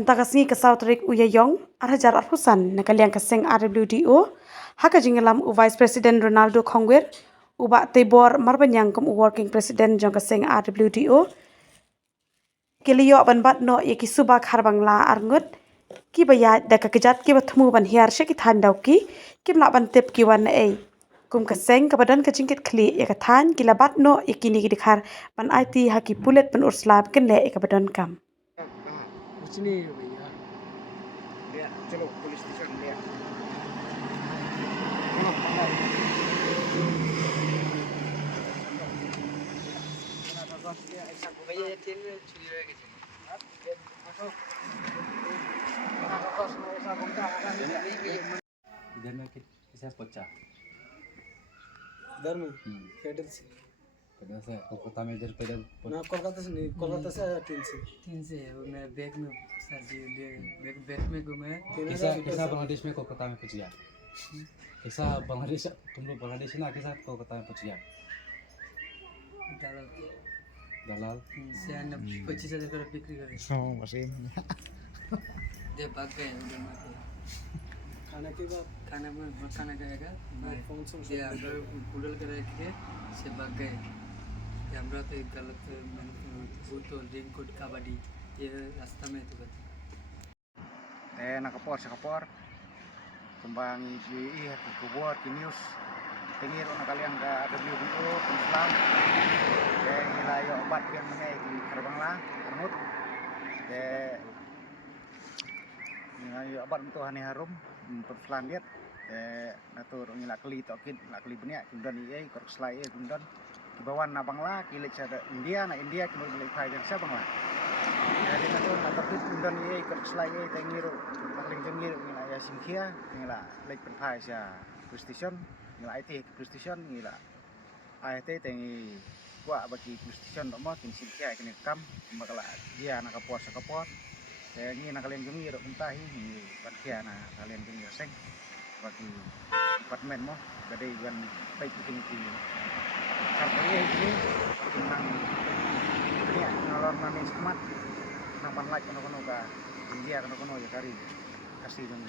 Mentakasngi kasau tarik uyayong arhajar arhusan nakaliang kaseng RWDO haka jingelam u Vice President Ronaldo Khongwer uba tebor marbanyang kum working president jong kaseng RWDO kiliyo ban no yaki subak harbangla arngut ki baya daka kejat ki batmu ban hiar sheki thandau ki kimla ban tep ki wan ei kum kaseng kabadan kajingkit kli yakathan kilabat no yakini dikhar ban IT haki pulet ban urslab kenle ikabadan kam कुछ नहीं है भैया भैया चलो police station भैया भैया ये ट्रेन में छुरी रह गई इधर में किसे पच्चा इधर में कैडल से कोलकाता में इधर पैदल ना कोलकाता से नहीं कोलकाता से आया तीन से वो मैं बैग में सर जी बैग में घूमे कैसा बांग्लादेश में कोलकाता में पहुंच गया कैसा बांग्लादेश तुम लोग बांग्लादेश ना कैसा कोलकाता में पहुंच गया दलाल से 25,000 का बिक्री करे मशीन दे भाग गए खाने के बाद खाना में खाना खाएगा फोन से ये अंदर कूलर कर रखे से भाग गए ये हमरा तो गलत वो तो रेनकोट कबड्डी ये रास्ता में तो nakapor kembang isi kubur ki news tengir ona kalian ga WBO Islam dan nilai obat yang mengenai di Karbangla Armut dan nilai obat untuk hani harum Islam lihat natur nilai keli tokin nilai keli banyak kemudian iya korek selai kemudian kibawan na Bangla kilik cara India kemudian beli file yang siapa Bangla dari natur natur kemudian iya korek selai tengir paling jengir nilai singkia nilai lek penfile sia prestation nilai IT prestation nilai IT tengi gua bagi prestation domo tin singkia kini kam makala dia nak kapor tengi nak kalian jengir untahi ni bagia na kalian jengir seng bagi departemen mo gade gan baik bikin sampai ini tentang ini ngalor nami semat nang panlai kono ga India kono ya kari kasih dong